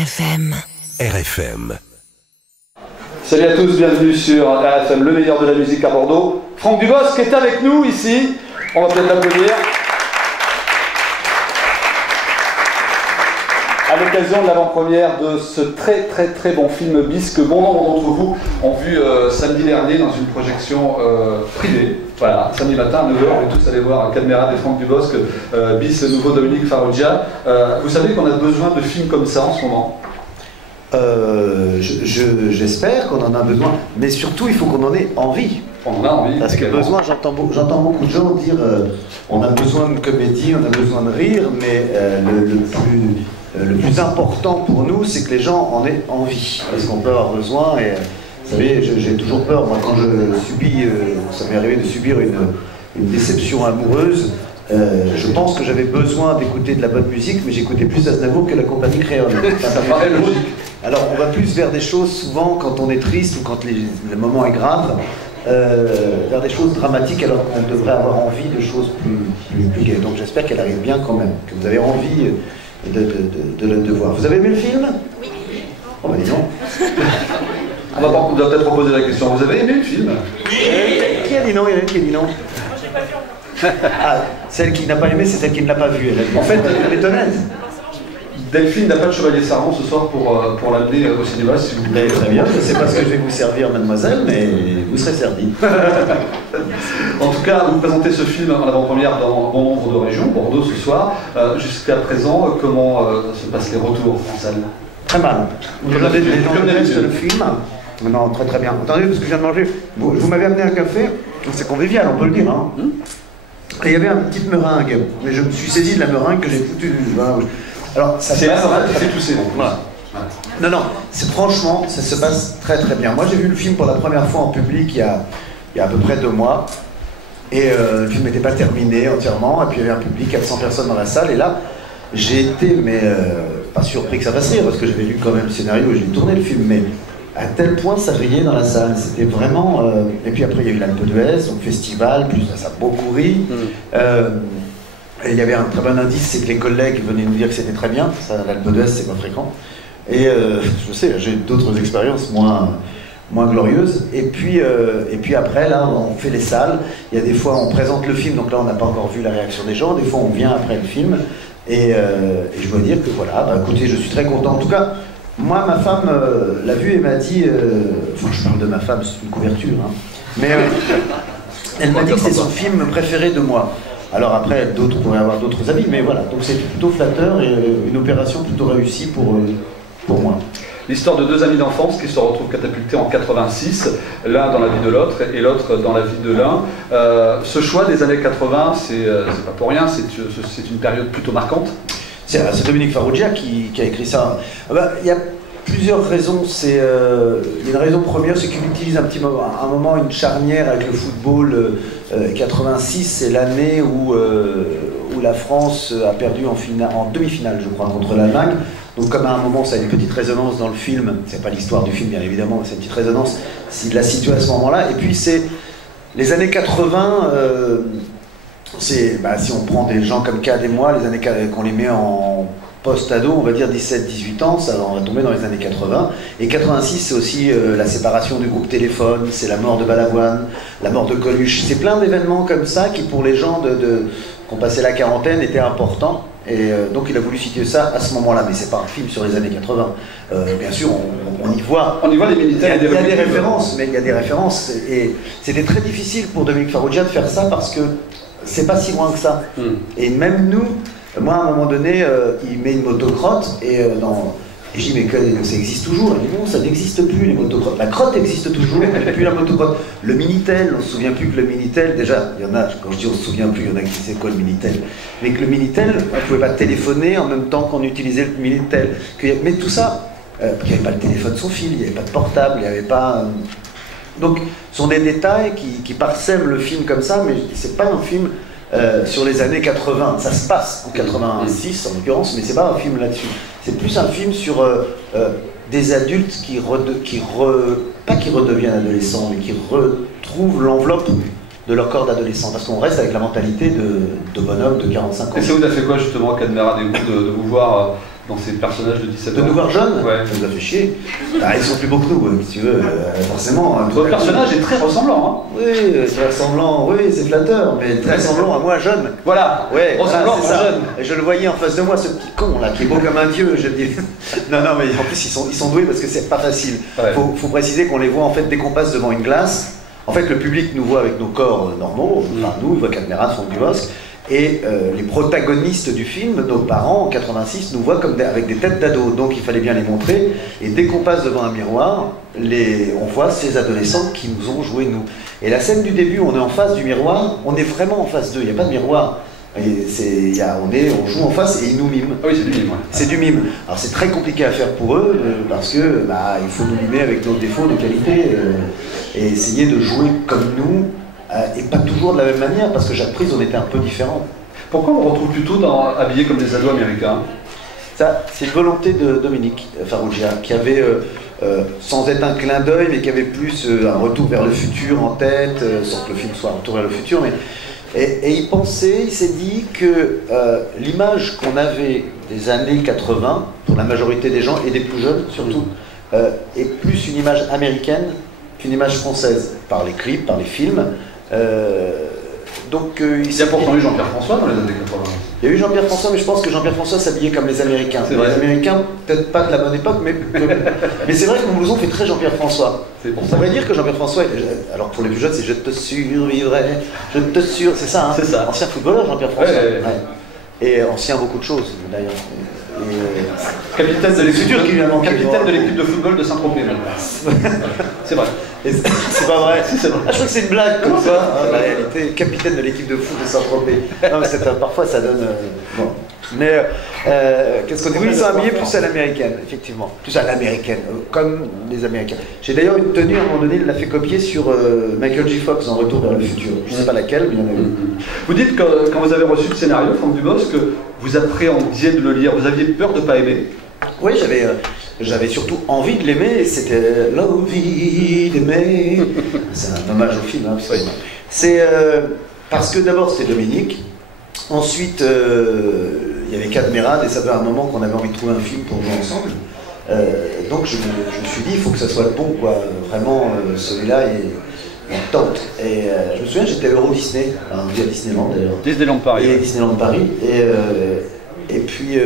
RFM. RFM. Salut à tous, bienvenue sur RFM, le meilleur de la musique à Bordeaux. Franck Dubosc est avec nous ici, on va peut-être l'applaudir. À l'occasion de l'avant-première de ce très bon film Bis que bon nombre d'entre vous ont vu samedi dernier dans une projection privée. Voilà, samedi matin à 9h, on est tous allés voir Cadmerade et Franck Dubosc, Bis, le nouveau Dominique Farrugia. Vous savez qu'on a besoin de films comme ça en ce moment? J'espère qu'on en a besoin, mais surtout il faut qu'on en ait envie. On en a envie. Parce que besoin, j'entends beaucoup de gens dire on a besoin de comédie, on a besoin de rire, mais le plus important pour nous, c'est que les gens en aient envie. Parce qu'on peut avoir besoin, et vous savez, j'ai toujours peur, moi quand je subis, ça m'est arrivé de subir une déception amoureuse, je pense que j'avais besoin d'écouter de la bonne musique, mais j'écoutais plus Aznavour que la compagnie créole. Ça paraît logique. Alors on va plus vers des choses, souvent quand on est triste ou quand le moment est grave, vers des choses dramatiques alors qu'on devrait avoir envie de choses plus gaies. Donc j'espère qu'elle arrive bien quand même, que vous avez envie de voir. Vous avez aimé le film? Oui. Oh bah dis donc. On doit peut-être reposer la question. Vous avez aimé le film? Oui. Qui a dit non? Il y en a une qui a dit non. Moi je l'ai pas vu encore. Ah, celle qui n'a pas aimé, c'est celle qui ne l'a pas vu. En fait, elle est honnête. Delphine n'a pas de chevalier serment ce soir pour l'amener au cinéma si vous voulez. Très bien, je ne sais pas ce que je vais vous servir, mademoiselle, mais vous serez servi. En tout cas, vous présentez ce film en avant-première dans bon nombre de régions, Bordeaux ce soir. Jusqu'à présent, comment se passent les retours en salle? Très mal. Vous avez des gens qui testent le film? Non, très bien. Attendez, parce que je viens de manger. Vous m'avez amené un café, c'est convivial, on peut le dire. Hein. Et il y avait une petite meringue, mais je me suis saisi de la meringue que j'ai foutue. Alors, ça c'est la meringue qui fait tousser. Voilà. Non, franchement, ça se passe très bien. Moi, j'ai vu le film pour la première fois en public il y a à peu près 2 mois. Et le film n'était pas terminé entièrement. Et puis, il y avait un public, 400 personnes dans la salle. Et là, j'ai été, mais pas surpris que ça fasse rire, parce que j'avais lu quand même le scénario et j'ai tourné le film. Mais à tel point, ça riait dans la salle. C'était vraiment... Et puis après, il y a eu l'Alpe d'Huez, donc festival, plus ça a beaucoup ri. Et il y avait un très bon indice, c'est que les collègues venaient nous dire que c'était très bien. Ça, l'Alpe d'Huez, c'est pas fréquent. Et je sais, j'ai d'autres expériences moins glorieuses. Et puis après, là, on fait les salles. Il y a des fois, on présente le film, donc là, on n'a pas encore vu la réaction des gens. Des fois, on vient après le film. Et je dois dire que voilà, bah, écoutez, je suis très content. En tout cas, moi, ma femme l'a vu et m'a dit... Enfin, je parle de ma femme, c'est une couverture. Hein, mais elle m'a dit que c'est son film préféré de moi. Alors après, d'autres pourraient avoir d'autres avis, mais voilà. Donc c'est plutôt flatteur et une opération plutôt réussie pour moi. L'histoire de 2 amis d'enfance qui se retrouvent catapultés en 86, l'un dans la vie de l'autre et l'autre dans la vie de l'un. Ce choix des années 80, c'est pas pour rien, c'est une période plutôt marquante. C'est Dominique Farrugia qui a écrit ça. Il y a plusieurs raisons. Il y a une raison première, c'est qu'il utilise un moment, une charnière avec le football. 86, c'est l'année où la France a perdu en demi-finale, je crois, contre l'Allemagne. Donc comme à un moment, ça a une petite résonance dans le film, c'est pas l'histoire du film bien évidemment, c'est une petite résonance de la situe à ce moment-là. Et puis c'est les années 80, si on prend des gens comme Cad et moi, les années qu'on les met en post-ado, on va dire 17-18 ans, ça, on va tomber dans les années 80. Et 86, c'est aussi la séparation du groupe Téléphone, c'est la mort de Balavoine, la mort de Coluche. C'est plein d'événements comme ça qui, pour les gens qui ont passé la quarantaine, étaient importants. Et donc il a voulu citer ça à ce moment-là, mais c'est pas un film sur les années 80. Bien sûr, on y voit. On y voit les militaires. Il y a des références, mais il y a des références. Et c'était très difficile pour Dominique Farrugia de faire ça parce que c'est pas si loin que ça. Et même nous, moi à un moment donné, il met une motocrotte et je dis mais ça existe toujours. Il dit non, ça n'existe plus les motocrottes. La crotte existe toujours, mais plus la motocrotte. Le Minitel, on ne se souvient plus que le Minitel, déjà, il y en a, quand je dis on ne se souvient plus, il y en a qui disent c'est quoi le Minitel. Mais que le Minitel, on ne pouvait pas téléphoner en même temps qu'on utilisait le Minitel. Mais tout ça, il n'y avait pas le téléphone sans fil, il n'y avait pas de portable, il n'y avait pas... Donc ce sont des détails qui parsèment le film comme ça, mais c'est pas un film sur les années 80. Ça se passe en 86 en l'occurrence, mais c'est pas un film là-dessus. C'est plus un film sur des adultes pas qui redeviennent adolescents, mais qui retrouvent l'enveloppe de leur corps d'adolescent. Parce qu'on reste avec la mentalité de bonhomme de 45 ans. Et ça vous a fait quoi justement, Cadmerade, de vous voir dans ces personnages de 17 ans. De nous voir jeunes? Ouais. Ça nous a fait chier. Bah, ils sont plus beaux que nous, si tu veux, forcément. Votre personnage est très ressemblant, hein? Oui, très ressemblant, oui, c'est flatteur, mais très ressemblant à moi jeune. Voilà, ouais, ressemblant voilà, à moi jeune. Et je le voyais en face de moi, ce petit con là, qui est beau comme un dieu, je dis. Non, non, mais en plus ils sont doués parce que c'est pas facile. Ouais. Faut préciser qu'on les voit en fait dès qu'on passe devant une glace. En fait, le public nous voit avec nos corps normaux, enfin nous, il voit Cadmerat, Franck Dubosc, et les protagonistes du film, nos parents, en 86, nous voient comme avec des têtes d'ados, donc il fallait bien les montrer, et dès qu'on passe devant un miroir, on voit ces adolescents qui nous ont joué nous. Et la scène du début, on est en face du miroir, on est vraiment en face d'eux, il n'y a pas de miroir. Et on joue en face et ils nous miment. Ah oui, c'est du mime. Ouais. C'est du mime. Alors c'est très compliqué à faire pour eux parce que il faut nous mimer avec nos défauts, nos qualités et essayer de jouer comme nous et pas toujours de la même manière parce que chaque prise on était un peu différents. Pourquoi on retrouve plutôt habillés comme des ados américains? Ça, c'est une volonté de Dominique Farrugia qui avait, sans être un clin d'œil, mais qui avait plus un retour vers le futur en tête, sans que le film soit un retour vers le futur, mais et il pensait, il s'est dit que l'image qu'on avait des années 80, pour la majorité des gens, et des plus jeunes surtout, est plus une image américaine qu'une image française, par les clips, par les films. Donc, il y a pourtant eu Jean-Pierre François dans les années 80. Il y a eu Jean-Pierre François, mais je pense que Jean-Pierre François s'habillait comme les Américains. Les Américains, peut-être pas de la bonne époque, mais c'est vrai que mon blouson fait très Jean-Pierre François. On pourrait dire que Jean-Pierre François, alors pour les plus jeunes, c'est je te survivrai, je te sur, c'est ça, hein. C'est ça. Ancien footballeur Jean-Pierre François. Ouais. Et ancien beaucoup de choses d'ailleurs. Capitaine de l'équipe de football de Saint-Tropez. C'est vrai. C'est pas vrai. Si, c'est vrai. Je crois que c'est une blague comme ça. La réalité, capitaine de l'équipe de foot de Saint-Tropez. Non, mais parfois ça donne. Bon. Mais qu'est-ce qu'on dit? Oui, ils sont habillés plus à l'américaine, effectivement. Plus à l'américaine, comme les Américains. J'ai d'ailleurs une tenue, à un moment donné, il l'a fait copier sur Michael J. Fox en Retour vers le futur. Je ne sais pas laquelle, mais il y en a une. Vous dites que quand vous avez reçu le scénario, Franck Dubosc, que vous appréhendiez de le lire. Vous aviez peur de ne pas aimer? Oui, j'avais surtout envie de l'aimer. C'était l'envie d'aimer. C'est un hommage au film. Hein, c'est parce que d'abord, c'était Dominique. Ensuite, il y avait Cadmerat, et ça fait un moment qu'on avait envie de trouver un film pour jouer ensemble. Donc je me suis dit, il faut que ça soit le bon, quoi. Vraiment, celui-là est tente. Et je me souviens, j'étais à Euro Disney, à Disneyland d'ailleurs. Disneyland Paris. Et Disneyland Paris. Et puis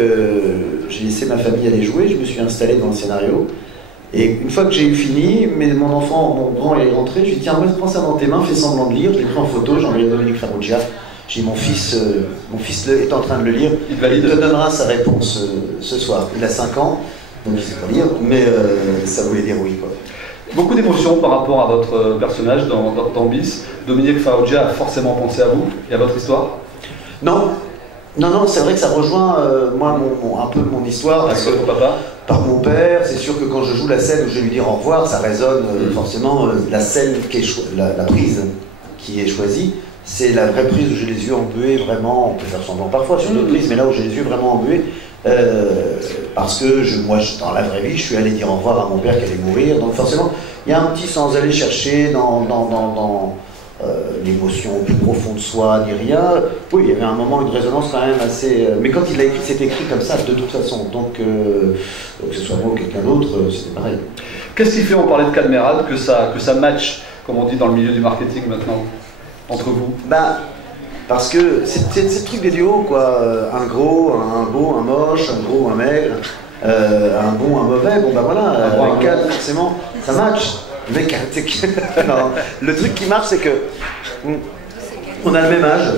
j'ai laissé ma famille aller jouer, je me suis installé dans le scénario. Et une fois que j'ai eu fini, mon grand est rentré, je lui ai dit, tiens, prends ça dans tes mains, fais semblant de lire. Je l'ai pris en photo, j'ai envoyé Dominique Farrugia. J'ai dit, mon fils est en train de le lire, il te donnera sa réponse ce soir. Il a 5 ans, donc il ne sait pas lire, mais ça voulait dire oui, quoi. Beaucoup d'émotions par rapport à votre personnage dans Bis. Dominique Farrugia a forcément pensé à vous et à votre histoire? Non, c'est vrai que ça rejoint moi un peu mon histoire. Parce que votre papa? Par mon père, c'est sûr que quand je joue la scène où je vais lui dire au revoir, ça résonne forcément. La scène qui est la prise qui est choisie, c'est la vraie prise où j'ai les yeux embués, vraiment. On peut faire semblant parfois sur une prise, mais là où j'ai les yeux vraiment embués, parce que moi, dans la vraie vie, je suis allé dire au revoir à mon père qui allait mourir. Donc forcément, il y a un petit sans aller chercher dans l'émotion plus profonde de soi, ni rien. Oui, il y avait un moment, une résonance quand même assez... mais quand il l'a écrit, c'est écrit comme ça, de toute façon. Donc, que ce soit moi ou quelqu'un d'autre, c'était pareil. Qu'est-ce qui fait, on parlait de Cadmerat, que ça match, comme on dit dans le milieu du marketing maintenant, entre vous? Parce que c'est le truc des duos, quoi. Un gros, un beau, un moche, un gros, un maigre, un bon, un mauvais. Bon, voilà, avec 4, forcément, ça match. Le mec, non, le truc qui marche, c'est que on a le même âge.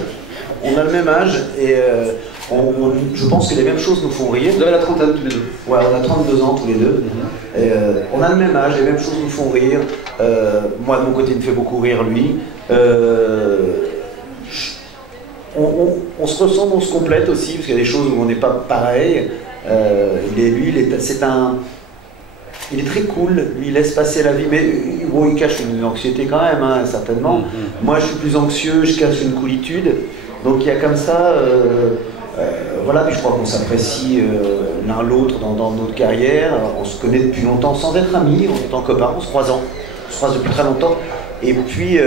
On a le même âge et je pense que les mêmes choses nous font rire. Vous avez la trentaine tous les deux? Ouais, on a 32 ans tous les deux. Et, on a le même âge, les mêmes choses nous font rire. Moi, de mon côté, il me fait beaucoup rire, lui. On se ressemble, on se complète aussi, parce qu'il y a des choses où on n'est pas pareil. Il est très cool, lui il laisse passer la vie, mais bon, il cache une anxiété quand même, hein, certainement. Moi je suis plus anxieux, je cache une coolitude, donc il y a comme ça, voilà, puis je crois qu'on s'apprécie l'un l'autre dans notre carrière, on se connaît depuis longtemps sans être amis, on est en copains, on se croise depuis très longtemps. Et puis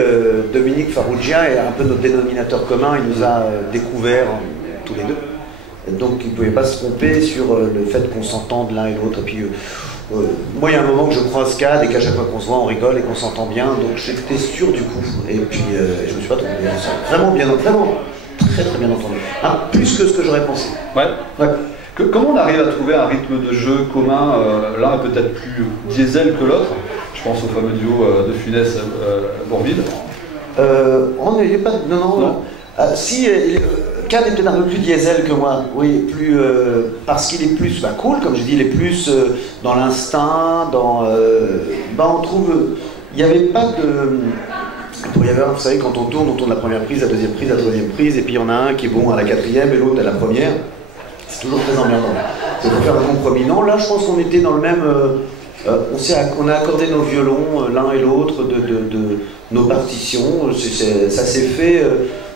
Dominique Farrugia est un peu notre dénominateur commun, il nous a découverts tous les deux. Donc il ne pouvait pas se tromper sur le fait qu'on s'entende l'un et l'autre. Et puis moi, il y a un moment que je croise Cad et qu'à chaque fois qu'on se voit, on rigole et qu'on s'entend bien. Donc j'étais sûr du coup. Et puis je me suis pas trompé. Vraiment bien, vraiment très très bien entendu. Hein, plus que ce que j'aurais pensé. Ouais. Ouais. Comment on arrive à trouver un rythme de jeu commun, l'un est peut-être plus diesel que l'autre? Je pense au fameux duo de Funès-Bourvil. On n'est pas... Non. Si, Cad est peut-être un peu plus diesel que moi, oui, plus, parce qu'il est plus cool, comme je dis, il est plus dans l'instinct, on trouve... Il n'y avait pas de... Pour y avoir, vous savez, quand on tourne la première prise, la deuxième prise, la troisième prise, et puis il y en a un qui est bon à la quatrième et l'autre à la première. C'est toujours très emmerdant. C'est pour faire un compromis. Non, là, je pense qu'on était dans le même... on a accordé nos violons l'un et l'autre de nos partitions. Ça s'est fait...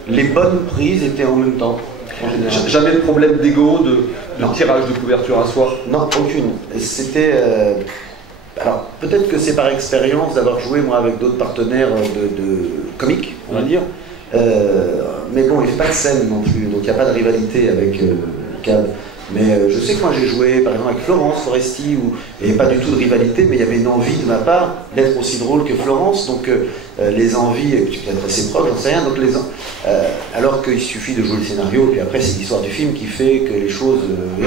les bonnes prises étaient en même temps. Jamais de problème d'ego, de tirage de couverture à soi? Non, aucune. C'était... alors, peut-être que c'est par expérience d'avoir joué, moi, avec d'autres partenaires de comiques, on va dire. Mais bon, il ne fait pas de scène non plus, donc il n'y a pas de rivalité avec Cad. Mais je sais que moi j'ai joué par exemple avec Florence Foresti où il n'y avait pas du tout de rivalité, mais il y avait une envie de ma part d'être aussi drôle que Florence, donc les envies, et puis peut-être réciproques, j'en sais rien, donc alors qu'il suffit de jouer le scénario, et puis après c'est l'histoire du film qui fait que les choses,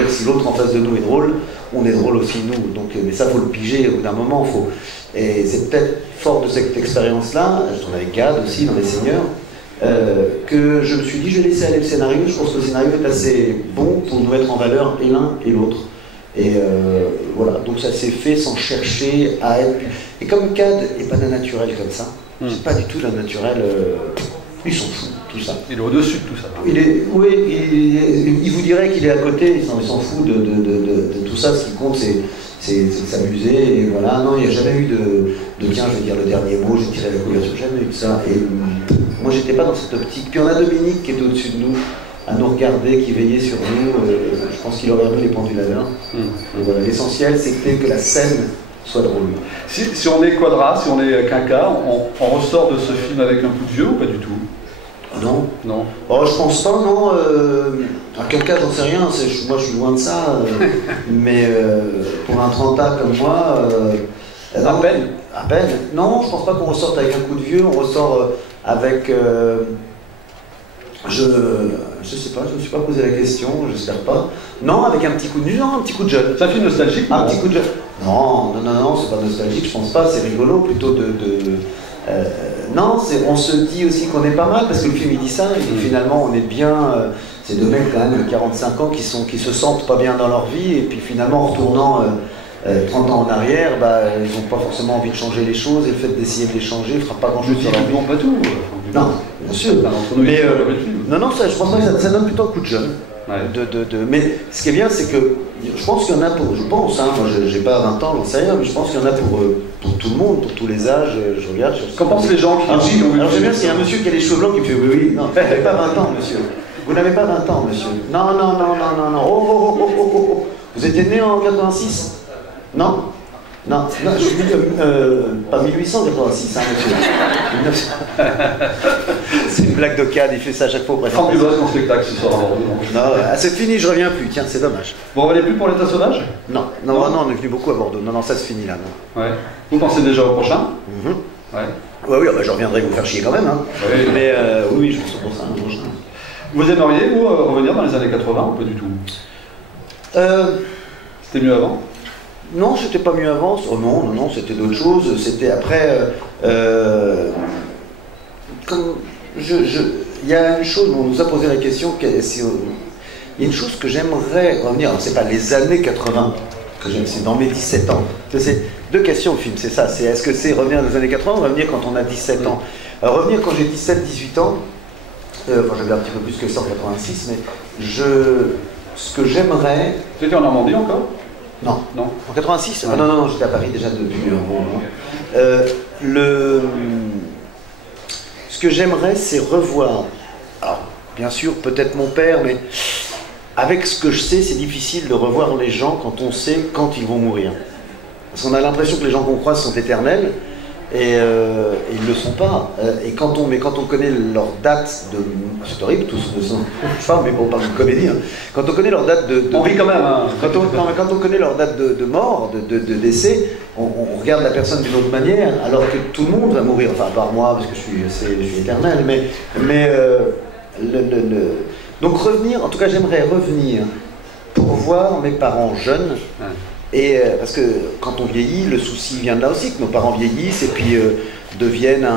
si l'autre en face de nous est drôle, on est drôle aussi nous, donc, mais ça faut le piger au bout d'un moment, et c'est peut-être fort de cette expérience-là, j'en avais Cad aussi dans Les Seigneurs, que je me suis dit je vais laisser aller le scénario. Je pense que le scénario est assez bon pour nous mettre en valeur et l'un et l'autre, et voilà, donc ça s'est fait sans chercher à être, et comme Cad n'est pas d'un naturel comme ça, c'est pas du tout d'un naturel, il s'en fout tout ça, il est au-dessus de tout ça, il vous dirait qu'il est à côté, il s'en fout de tout ça. Ce qui compte c'est de s'amuser, et voilà. Non, il n'y a jamais eu de tiens, je vais dire le dernier mot, j'ai tiré la couverture, jamais eu de ça. Et moi, j'étais pas dans cette optique. Puis on a Dominique qui est au-dessus de nous, à nous regarder, qui veillait sur nous. Je pense qu'il aurait remis les pendules à l'heure. Voilà. L'essentiel, c'était que la scène soit drôle. Si on est Quadra, si on est Quinca, on ressort de ce film avec un coup de vieux ou pas du tout? Non. Non. Oh, je pense pas, non. À Quinca, j'en sais rien. Moi, je suis loin de ça. Mais pour un trentat comme moi... à peine. À peine. Non, je pense pas qu'on ressorte avec un coup de vieux. On ressort avec... je sais pas, je me suis pas posé la question, j'espère pas. Non, avec un petit coup de vieux, non, un petit coup de jeune. C'est un film nostalgique? Un petit coup de jeune. Non, c'est pas nostalgique, je pense pas. C'est rigolo, plutôt non, on se dit aussi qu'on est pas mal, parce que le film il dit ça, et finalement on est bien, c'est deux mecs quand même de 45 ans qui se sentent pas bien dans leur vie, et puis finalement en retournant 30 ans en arrière, ils n'ont pas forcément envie de changer les choses, et le fait d'essayer de les changer ne fera pas grand chose sur leur vie. Pas tout. Non, bien sûr. Mais non, ça, je pense pas que ça donne plutôt un coup de jeune. Ouais. Mais ce qui est bien, c'est que je pense qu'il y en a pour, je pense, hein, moi j'ai pas 20 ans, j'en sais rien, mais je pense qu'il y en a pour tout le monde, pour tous les âges. Je regarde. Qu'en pensent les gens qui alors j'aime bien, s'il y a un monsieur qui a les cheveux blancs qui me fait oui, non, vous n'avez pas 20 ans, monsieur. Vous n'avez pas 20 ans, monsieur. Non. Oh. Vous étiez né en 86? Non, je suis pas 1886, hein, monsieur. C'est une blague de Cad, il fait ça à chaque fois au Franck Dubosc en spectacle ce soir. Non, c'est fini, je reviens plus, tiens, c'est dommage. Vous revenez plus pour l'État sauvage? Non, on est venu beaucoup à Bordeaux. Non, ça se finit là, non. Ouais. Vous pensez déjà au prochain? Ouais, je reviendrai vous faire chier quand même, hein. Oui. Mais oui, je pense au prochain. Vous aimeriez, vous, revenir dans les années 80 ou pas du tout? C'était mieux avant? Non, c'était pas mieux avant. Oh, non, c'était d'autres choses. C'était après. Il y a une chose, on nous a posé la question. Il y a une chose que j'aimerais revenir. C'est pas les années 80, c'est dans mes 17 ans. C'est deux questions au film, c'est ça. Est-ce que c'est revenir dans les années 80 ou revenir quand on a 17 ans? Alors, revenir quand j'ai 17-18 ans, j'avais un petit peu plus que ça en 86, mais ce que j'aimerais. Vous étiez en Normandie encore? Non. En 86 ouais. Non, j'étais à Paris déjà depuis un bon moment. Ce que j'aimerais, c'est revoir. Alors, bien sûr, peut-être mon père, mais avec ce que je sais, c'est difficile de revoir les gens quand on sait quand ils vont mourir. Parce qu'on a l'impression que les gens qu'on croise sont éternels, et ils ne le sont pas. Et quand on connaît leur date de... C'est horrible, tous je sais pas, mais bon, on parle de comédie. Hein. Quand on connaît leur date de on rit quand même. Hein. Quand on connaît leur date de mort, de décès, on regarde la personne d'une autre manière, alors que tout le monde va mourir. Enfin, à part moi, parce que je suis éternel. Donc revenir, en tout cas j'aimerais revenir pour voir mes parents jeunes. Et parce que quand on vieillit, le souci vient de là aussi, que nos parents vieillissent et puis deviennent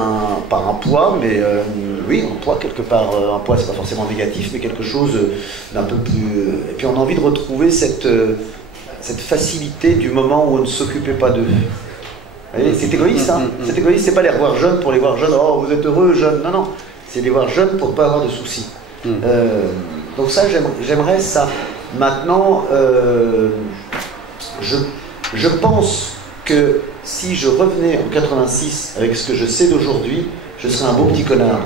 par un poids, mais oui, un poids quelque part. Un poids, c'est pas forcément négatif, mais quelque chose d'un peu plus. Et puis on a envie de retrouver cette facilité du moment où on ne s'occupait pas d'eux. C'est égoïste, hein. C'est égoïste, c'est pas les revoir jeunes pour les voir jeunes. Oh, vous êtes heureux, jeunes. Non, non, c'est les voir jeunes pour pas avoir de soucis. Donc ça, j'aimerais ça. Maintenant. Je pense que si je revenais en 86 avec ce que je sais d'aujourd'hui, je serais un beau petit connard.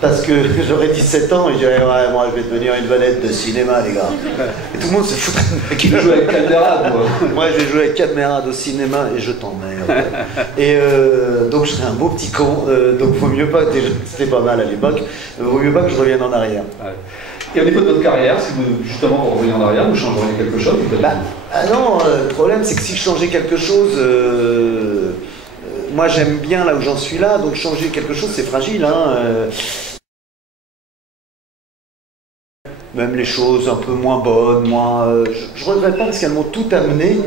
Parce que j'aurais 17 ans et je dirais ouais, moi je vais devenir une vedette de cinéma, les gars. Et tout le monde se fout de Tu joues avec Cadmerade, moi. Moi je vais jouer avec Cadmerade au cinéma et je t'emmerde. Et donc je serais un beau petit con. Donc faut mieux pas, déjà c'était pas mal à l'époque, vaut mieux pas que je revienne en arrière. Ouais. Et au niveau de votre carrière, si vous, justement, vous revenez en arrière, vous changeriez quelque chose non, le problème c'est que si je changeais quelque chose, moi j'aime bien là où j'en suis là, donc changer quelque chose c'est fragile. Hein, même les choses un peu moins bonnes, je regrette pas parce qu'elles m'ont tout amené,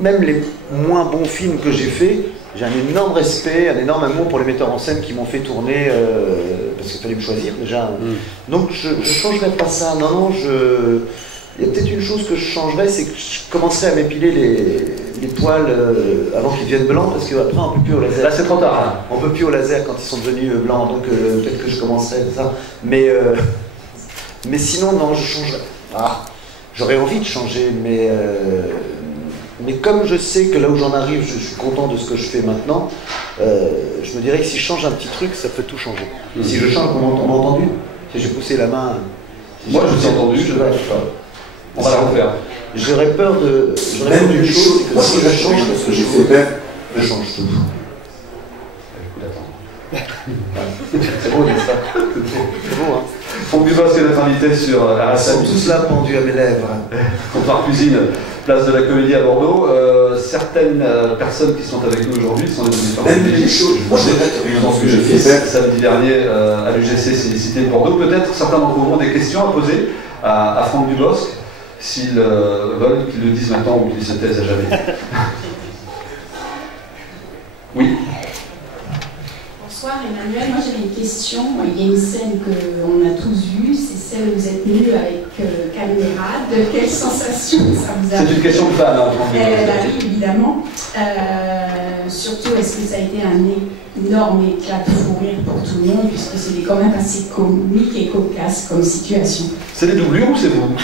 même les moins bons films que j'ai faits. J'ai un énorme respect, un énorme amour pour les metteurs en scène qui m'ont fait tourner, parce qu'il fallait me choisir déjà. Donc je ne changerais pas ça. Non, il y a peut-être une chose que je changerais, c'est que je commencerais à m'épiler les poils avant qu'ils deviennent blancs, parce qu'après on ne peut plus au laser. Là c'est trop tard. Hein. On ne peut plus au laser quand ils sont devenus blancs, donc peut-être que je commencerais ça. Mais sinon, non, je changerais. J'aurais envie de changer, mais comme je sais que là où j'en arrive, je suis content de ce que je fais maintenant, je me dirais que si je change un petit truc, ça peut tout changer. Si je change, on m'a entendu? Si j'ai poussé la main... Moi je vous ai entendu, je ne sais pas. On va la refaire. J'aurais peur d'une chose, que si je change ce que j'ai fait, je change tout. C'est beau, n'est-ce pas? C'est beau, hein? Franck Dubosc est notre invité sur Ils sont tous là pendus à mes lèvres. Comptoir Cuisine, place de la Comédie à Bordeaux. Certaines personnes qui sont avec nous aujourd'hui sont des auditeurs. Moi je regrette rien dans ce que j'ai fait. Samedi dernier à l'UGC Cité de Bordeaux. Peut-être certains d'entre vous ont des questions à poser à Franck Dubosc, s'ils veulent qu'ils le disent maintenant ou qu'ils se taisent à jamais. Oui. Bonsoir Emmanuel, moi j'avais une question. Il y a une scène qu'on a tous vue, c'est celle où vous êtes nus avec Cadmerade. Quelle sensation ça vous a fait? C'est une question de fan, hein, oui, évidemment. Surtout, est-ce que ça a été un énorme éclat de fou rire pour tout le monde, puisque c'était quand même assez comique et cocasse comme situation? C'est des doublures ou c'est vous?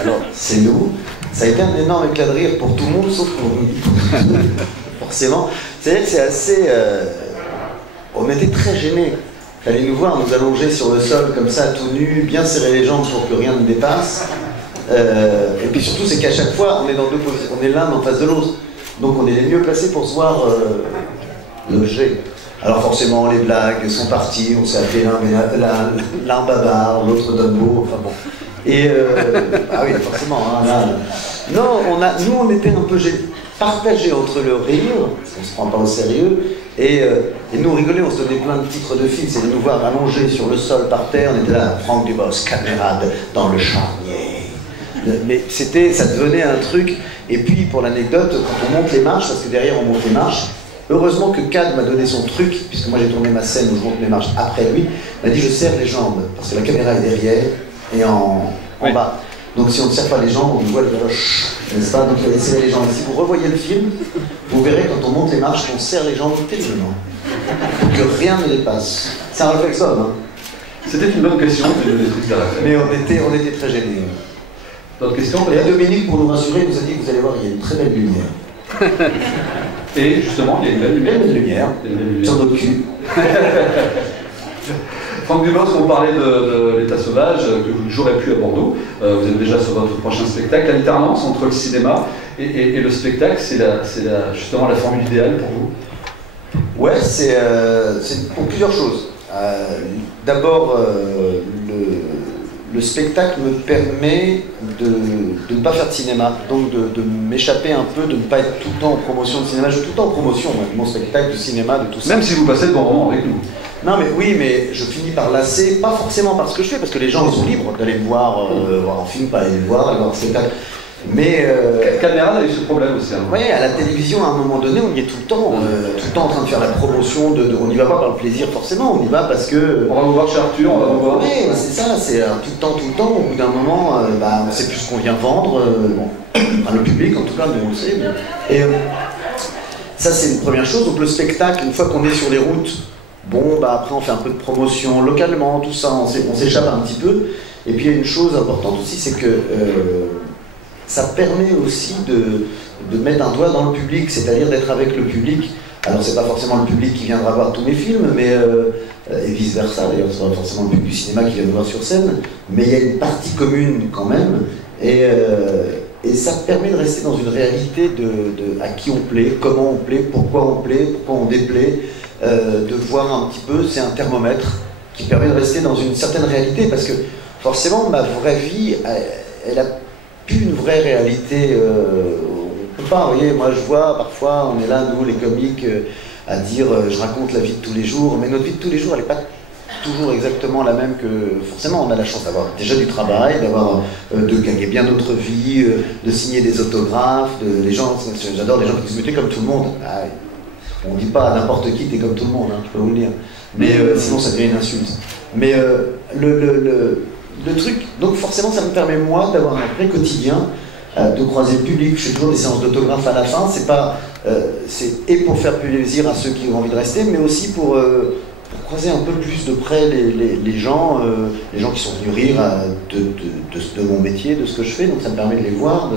Alors, c'est nous. Ça a été un énorme éclat de rire pour tout le monde, sauf pour nous. Forcément. C'est-à-dire que c'est assez... On était très gênés. Il fallait nous voir nous allonger sur le sol comme ça, tout nus, bien serrer les jambes pour que rien ne dépasse. Et puis surtout, c'est qu'à chaque fois, on est dans deux positions. On est l'un en face de l'autre. Donc on est les mieux placés pour se voir loger. Alors forcément, les blagues sont parties. On s'est appelé l'un bavard, l'autre Dumbo. Enfin bon. Et ah oui, forcément. Hein, là. Non, nous, on était un peu partagés entre le rire, parce qu'on se prend pas au sérieux, et nous on rigolait, on se donnait plein de titres de films, c'est de nous voir allongés sur le sol par terre, on était là, Franck Dubosc, Cadmerade dans le charnier. Mais ça devenait un truc. Et puis pour l'anecdote, quand on monte les marches, parce que derrière on monte les marches, heureusement que Cad m'a donné son truc, puisque moi j'ai tourné ma scène où je monte mes marches après lui, il m'a dit je serre les jambes, parce que la caméra est derrière et en bas. Donc si on ne serre pas les jambes, on voit le roche, n'est-ce pas? Donc il fallait serrer les jambes. Si vous revoyez le film, vous verrez quand on monte les marches qu'on serre les jambes terriblement, pour que rien ne les passe. C'est un réflexe homme. Hein. C'était une bonne question, mais on était très gênés. D'autres questions? Et Dominique, pour nous rassurer, nous a dit que vous allez voir, il y a une très belle lumière. Et justement, il y a une belle lumière. Une belle lumière, sur notre cul. Franck Dubosc, on parlait de L'État sauvage, que vous ne jouerez plus à Bordeaux. Vous êtes déjà sur votre prochain spectacle. L'alternance entre le cinéma et le spectacle, c'est justement la formule idéale pour vous? Ouais, c'est pour plusieurs choses. D'abord, le spectacle me permet de ne pas faire de cinéma, donc de m'échapper un peu, de ne pas être tout le temps en promotion de cinéma. Je suis tout le temps en promotion, moi, de mon spectacle, de cinéma, de tout ça. Même si vous passez de bons moments avec nous. Non mais oui, mais je finis par lasser, pas forcément par ce que je fais, parce que les gens ils sont libres d'aller me voir, voir un film, pas aller me voir, aller voir un spectacle. Mais Caméra a eu ce problème aussi. Hein. Oui, à la télévision, à un moment donné, on y est tout le temps en train de faire la promotion. On n'y va pas par le plaisir forcément, on y va parce que. On va vous voir chez Arthur, on va vous voir. Oui, c'est ça, c'est tout le temps. Au bout d'un moment, on ne sait plus ce qu'on vient vendre. Enfin, le public, en tout cas, mais on le sait. Et ça, c'est une première chose. Donc le spectacle, une fois qu'on est sur les routes, après on fait un peu de promotion localement, tout ça, on s'échappe un petit peu. Et puis il y a une chose importante aussi, c'est que ça permet aussi de mettre un doigt dans le public, c'est-à-dire d'être avec le public. Alors c'est pas forcément le public qui viendra voir tous mes films, mais et vice versa d'ailleurs, c'est pas forcément le public du cinéma qui vient me voir sur scène, mais il y a une partie commune quand même, et ça permet de rester dans une réalité de à qui on plaît, comment on plaît, pourquoi on déplaît, de voir un petit peu, c'est un thermomètre qui permet de rester dans une certaine réalité, parce que forcément ma vraie vie, elle a plus une vraie réalité. On peut pas, vous voyez, moi je vois parfois, on est là, nous les comiques, à dire je raconte la vie de tous les jours, mais notre vie de tous les jours elle n'est pas toujours exactement la même que. Forcément on a la chance d'avoir déjà du travail, de gagner bien notre vie, de signer des autographes, les gens, j'adore les gens qui disent mais t'es comme tout le monde. On dit pas à n'importe qui t'es comme tout le monde, hein, je peux vous le dire. Mais sinon ça devient une insulte. Mais le truc, donc forcément ça me permet moi d'avoir un vrai quotidien, de croiser le public. Je fais toujours des séances d'autographes à la fin, c'est pour faire plaisir à ceux qui ont envie de rester, mais aussi pour croiser un peu plus de près les gens qui sont venus rire de mon métier, de ce que je fais, donc ça me permet de les voir,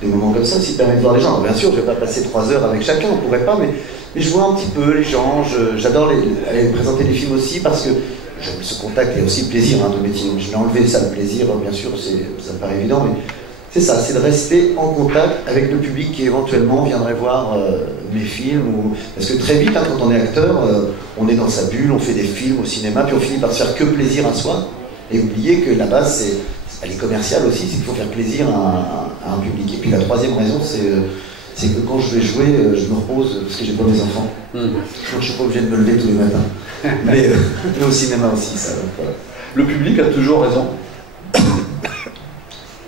des moments comme ça, aussi permet de voir les gens. Alors, bien sûr, je ne vais pas passer 3 heures avec chacun, on ne pourrait pas, mais je vois un petit peu les gens, j'adore aller présenter les films aussi, parce que j'aime ce contact, il y a aussi le plaisir de métier. Je l'ai enlevé ça, le plaisir, bien sûr, ça me paraît évident, mais c'est ça, c'est de rester en contact avec le public qui éventuellement viendrait voir mes films. Parce que très vite, quand on est acteur, on est dans sa bulle, on fait des films au cinéma, puis on finit par se faire que plaisir à soi, et oublier que la base, elle est commerciale aussi, c'est qu'il faut faire plaisir à un public. Et puis la troisième raison, c'est que quand je vais jouer, je me repose parce que j'ai pas mes enfants. Donc je suis pas obligé de me lever tous les matins. Mais au cinéma aussi, ça. Voilà. Le public a toujours raison.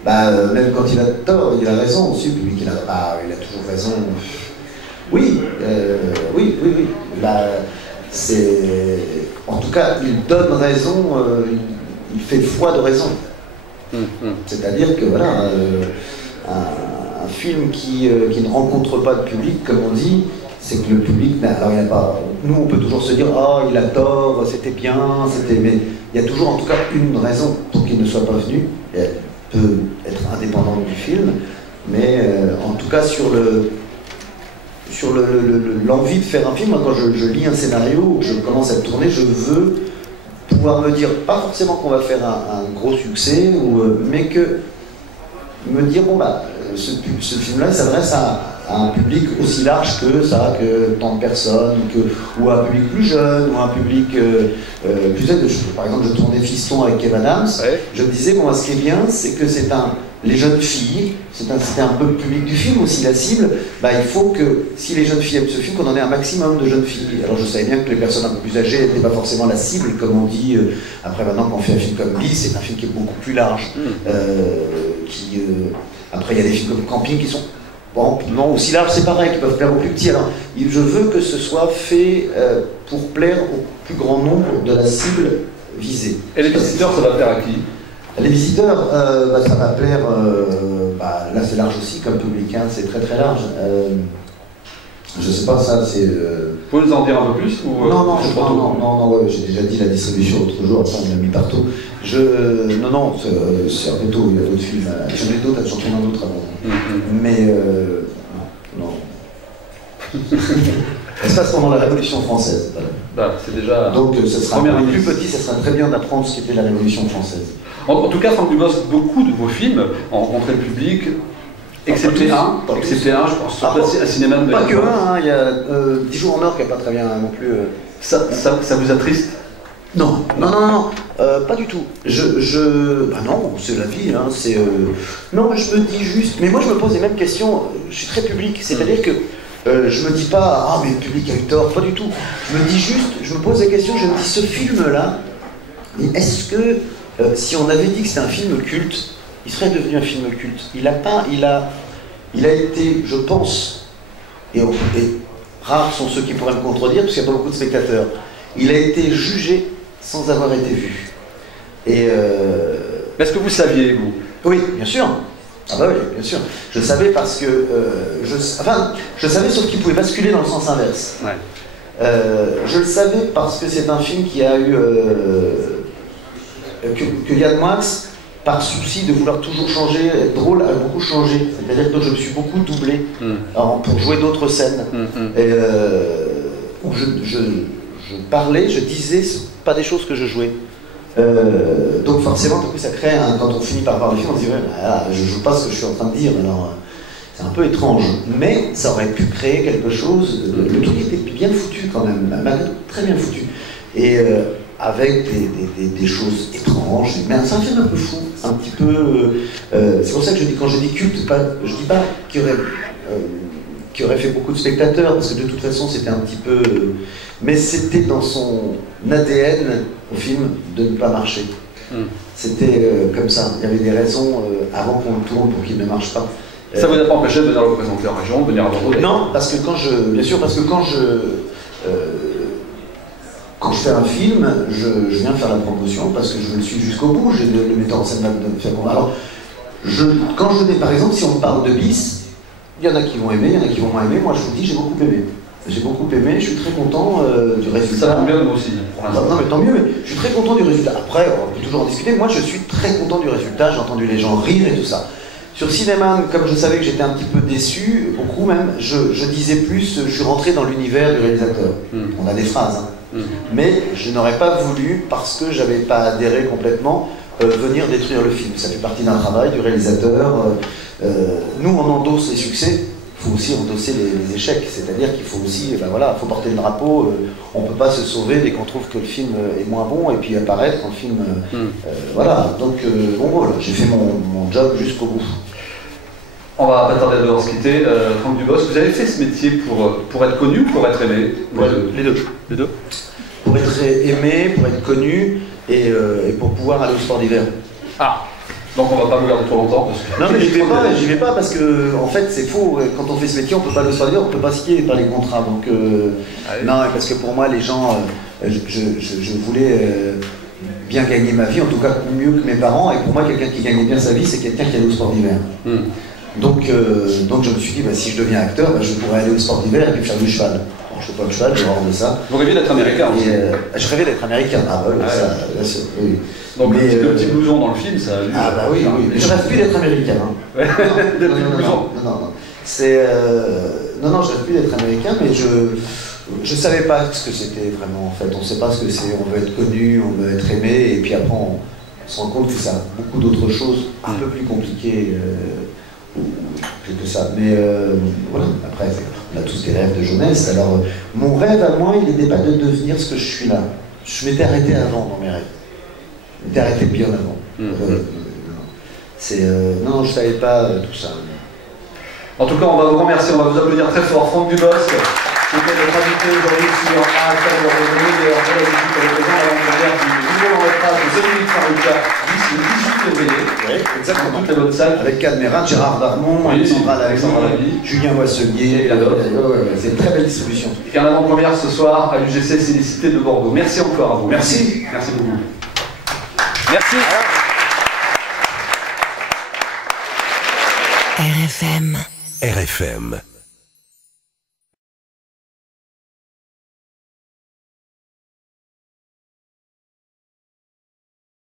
Même quand il a tort, il a raison aussi. Le public, il a toujours raison. Oui. En tout cas, il donne raison. Il fait foi de raison. C'est-à-dire que voilà, un film qui ne rencontre pas de public, comme on dit, c'est que le public, alors il n'y a pas. Nous, on peut toujours se dire, il a tort, c'était bien, mais il y a toujours en tout cas une raison pour qu'il ne soit pas venu. Elle peut être indépendante du film, mais en tout cas sur l'envie de faire un film, quand je lis un scénario, que je commence à le tourner, je veux pouvoir me dire, pas forcément qu'on va faire un gros succès, mais que me dire, ce film-là, il s'adresse à un public aussi large que ça, que tant de personnes, ou un public plus jeune, ou un public plus jeune. Par exemple, je tournais Fiston avec Kev Adams, je me disais, ce qui est bien, c'est que les jeunes filles, c'était un peu le public du film aussi, la cible, il faut que, si les jeunes filles aiment ce film, qu'on en ait un maximum de jeunes filles. Alors je savais bien que les personnes un peu plus âgées n'étaient pas forcément la cible, comme on dit, après maintenant quand on fait un film comme Bis, c'est un film qui est beaucoup plus large. Après il y a des films comme Camping qui sont non aussi larges, c'est pareil, qui peuvent plaire aux plus petits. Alors je veux que ce soit fait pour plaire au plus grand nombre de la cible visée. Et les visiteurs, ça va plaire à qui? Les visiteurs, ça va plaire, là c'est large aussi comme public, c'est très très large. Je sais pas, ça c'est... Vous pouvez nous en dire un peu plus ou, non, j'ai déjà dit la distribution l'autre jour, après on l'a mis partout. C'est un peu tôt, il y a d'autres films. J'en ai d'autres, j'en tourne un autre avant. Mais, non. Elle se passe pendant la Révolution française. Bah, c'est déjà. Donc, ce sera plus petit, ça sera très bien d'apprendre ce qu'était la Révolution française. En tout cas, Franck Dubosc, beaucoup de vos films ont rencontré le public, excepté un, je pense, un cinéma de. Pas que un, il y a 10 jours en or qui n'est pas très bien non plus. Ça vous attriste? Non, pas du tout. Bah non, c'est la vie, hein, Non, mais je me dis juste... Mais moi, je me pose les mêmes questions, je suis très public, c'est-à-dire que je me dis pas, ah, mais le public a eu tort, pas du tout. Je me dis juste, je me pose des questions, je me dis, ce film-là, est-ce que, si on avait dit que c'était un film culte, il serait devenu un film culte? Il a été, je pense, et rares sont ceux qui pourraient me contredire, parce qu'il n'y a pas beaucoup de spectateurs, il a été jugé sans avoir été vu. Et est-ce que vous saviez, vous? Oui, bien sûr. Ah bah oui, bien sûr. Je savais parce que... je savais sauf qu'il pouvait basculer dans le sens inverse. Ouais. Je le savais parce que c'est un film qui a eu... que Yann Moix, par souci de vouloir toujours changer, être drôle, a beaucoup changé. C'est-à-dire que je me suis beaucoup doublé pour jouer d'autres scènes. Et, où je parlais, je disais pas des choses que je jouais. Donc forcément, du coup, ça crée quand on finit par voir le film, on se dit ouais, bah, je joue pas ce que je suis en train de dire, alors c'est un peu étrange. Mais ça aurait pu créer quelque chose. Le truc était bien foutu quand même, malgré tout, très bien foutu. Et avec des choses étranges, mais c'est un film un peu fou, un petit peu. C'est pour ça que je dis, quand je dis culte, je dis pas qu'il aurait fait beaucoup de spectateurs, parce que de toute façon c'était un petit peu... mais c'était dans son ADN au film de ne pas marcher. C'était comme ça, il y avait des raisons avant qu'on le tourne pour qu'il ne marche pas. Ça vous a pas empêché de venir le représenter en région, de venir à Bordeaux? Non, parce que bien sûr, parce que quand je fais un film, je viens faire la promotion, parce que je le suis jusqu'au bout, j'ai le metteur en scène de faire... Alors, quand je dis, par exemple, si on parle de Bis, il y en a qui vont aimer, il y en a qui vont moins aimer. Moi, je vous dis, j'ai beaucoup aimé. J'ai beaucoup aimé, je suis très content du résultat. Ça va bien, moi aussi. Non, mais tant mieux, mais je suis très content du résultat. Après, on peut toujours en discuter. Moi, je suis très content du résultat. J'ai entendu les gens rire et tout ça. Sur Cinéman, comme je savais que j'étais un petit peu déçu, beaucoup même, je disais plus, je suis rentré dans l'univers du réalisateur. On a des phrases, hein. Mais je n'aurais pas voulu, parce que j'avais pas adhéré complètement, venir détruire le film. Ça fait partie d'un travail du réalisateur. Nous, on endosse les succès, il faut aussi endosser les échecs, c'est-à-dire qu'il faut aussi, faut porter le drapeau, on ne peut pas se sauver dès qu'on trouve que le film est moins bon et puis apparaître quand le film... voilà, donc bon, voilà, j'ai fait mon job jusqu'au bout. On va pas tarder à devoir se quitter. Franck Dubosc, vous avez fait ce métier pour être connu ou pour être aimé? Les deux. Pour être aimé, pour être connu et pour pouvoir aller au sport d'hiver. Ah, donc on va pas vous garder trop longtemps parce que... Non mais j'y vais pas parce que en fait c'est faux, quand on fait ce métier on peut pas aller au sport d'hiver, on peut pas signer par les contrats, donc non, parce que pour moi les gens, je voulais bien gagner ma vie, en tout cas mieux que mes parents, et pour moi quelqu'un qui gagnait bien sa vie c'est quelqu'un qui allait au sport d'hiver. Donc je me suis dit, si je deviens acteur, je pourrais aller au sport d'hiver et puis faire du cheval. Alors, je ne fais pas le cheval, j'ai horreur de ça. Vous rêviez d'être américain aussi? Je rêvais d'être américain, oui. Donc le petit blouson dans le film, ça a eu... Ah bah oui. Je rêve plus d'être américain. Hein. Non. Non, je rêve plus d'être américain, mais je savais pas ce que c'était vraiment, en fait. On ne sait pas ce que c'est, on veut être connu, on veut être aimé, et puis après on se rend compte que ça a beaucoup d'autres choses un peu plus compliquées que ça. Mais voilà, après, on a tous des rêves de jeunesse. Alors, mon rêve à moi, il n'était pas de devenir ce que je suis là. Je m'étais arrêté avant dans mes rêves. Je m'étais arrêté bien avant. Non, je ne savais pas tout ça. En tout cas, on va vous remercier, on va vous applaudir très fort. Franck Dubosc, c'était notre invité aujourd'hui sur AFM de Revenue, et après la visite avec les gens avant-première du nouveau long-métrage de Dominique Farrugia, le 18 février. Oui, exactement. Toutes les bonnes salles. Avec Cadmerat, Gérard Darmon, Alexandra Lavie, Julien Boisselier. C'est une très belle distribution. Et en avant-première ce soir à l'UGC Célicité de Bordeaux. Merci encore à vous. Merci. Merci beaucoup. Merci. RFM.